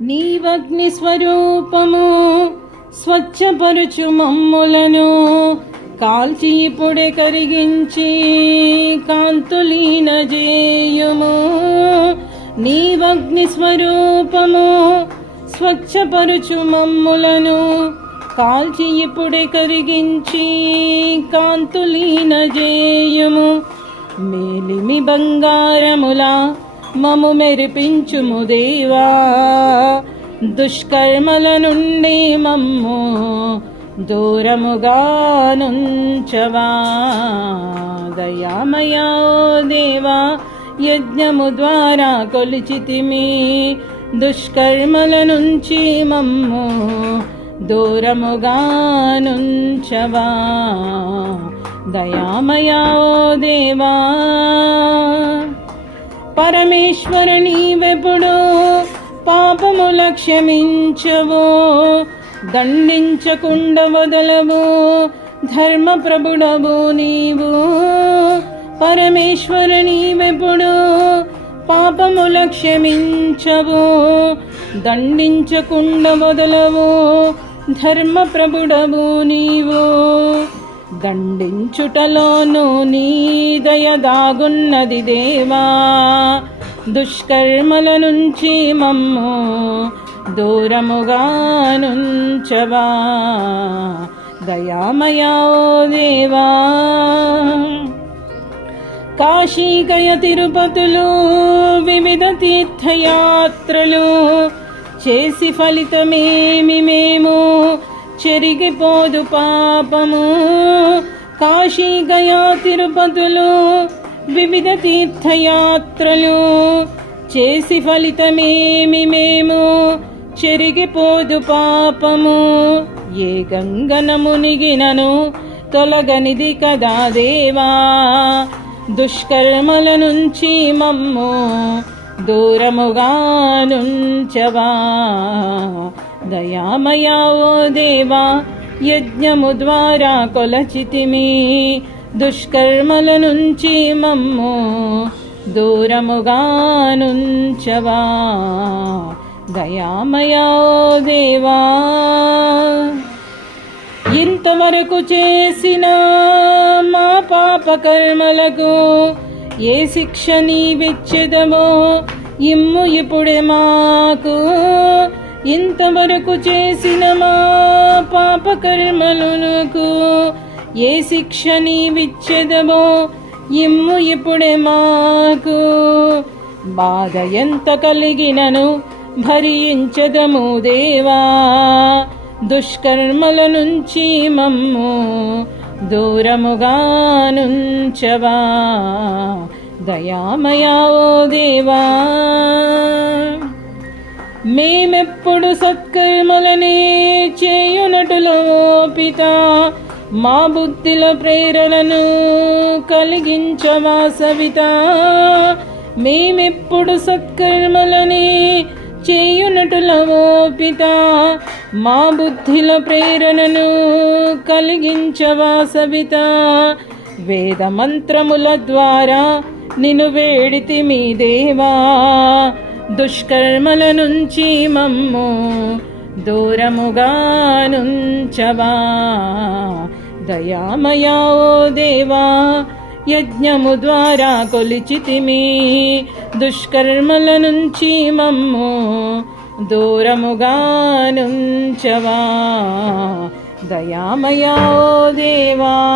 నీవగ్ని స్వరూపము స్వచ్ఛపరుచు మమ్ములను కాల్చి ఇప్పుడే కరిగించి కాంతులీన జేయుము. నీవగ్ని స్వరూపము స్వచ్ఛపరుచు మమ్ములను కాల్చి ఇప్పుడే కరిగించి కాంతులీన జేయుము. మేలిమి బంగారములా మము మెరిపించుము దేవా. దుష్కర్మల నుండి మమ్ము దూరముగా నుంచవా. దయామయా దేవా యజ్ఞము ద్వారా కొలిచితిమి. దుష్కర్మల నుంచి మమ్ము దూరముగా నుంచవా. దయామయా దేవా. పరమేశ్వర నీవెప్పుడు పాపముల క్షమించవు దండించకుండా వదలవు ధర్మ ప్రభుడవు నీవు. పరమేశ్వర నీవెప్పుడు పాపముల క్షమించవు దండించకుండా వదలవు ధర్మ ప్రభుడవు నీవు. దండించుటలోను నీ దయ దాగున్నది దేవా. దుష్కర్మల నుంచి మమ్ము దూరముగా నుంచవా. దయామయా ఓ దేవా. కాశీకయ తిరుపతులు వివిధ తీర్థయాత్రలు చేసి ఫలితమేమి మేము చెరిగిపోదు పాపము. కాశీగయ తిరుపతులు వివిధ తీర్థయాత్రలు చేసి ఫలితమేమి మేము? చెరిగిపోదు పాపము. ఏ గంగన మునిగినను తొలగనిది కదా దేవా? దుష్కర్మల నుంచి మమ్ము దూరముగా నుంచవా? దయామయా ఓ దేవా యజ్ఞము ద్వారా కొలచితిమి. దుష్కర్మల నుంచి మమ్ము దూరముగా నుంచవా. దయామయా ఓ దేవా ఇంతవరకు చేసిన మా పాప కర్మలకు ఏ శిక్ష నీవిచ్చెదమో ఇమ్ము ఇప్పుడే మాకు ఇంతవరకు చేసిన మా పాప కర్మలకు ఏ శిక్ష నీవిచ్చెదమో ఇమ్ము ఇప్పుడే మాకు. బాధ ఎంత కలిగినను భరించదము దేవా. దుష్కర్మల నుంచి మమ్ము దూరముగా నుంచవా. దయామయా ఓ దేవా. మేమెప్పుడు సత్కర్మలనే చేయునటులో పిత మా బుద్ధిల ప్రేరణను కలిగించవా సవిత. మేమెప్పుడు సత్కర్మలనే చేయునటులవో పిత మా బుద్ధిల ప్రేరణను కలిగించవా సవిత. వేదమంత్రముల ద్వారా నిన్ను వేడితి మీ దేవా. దుష్కర్మల నుంచి మమ్ము దూరముగా నుంచవా. దయామయా ఓ దేవా యజ్ఞము ద్వారా కొలిచితిమి. దుష్కర్మల నుంచి మమ్ము దూరముగా నుంచవా. దయామయా ఓ దేవా.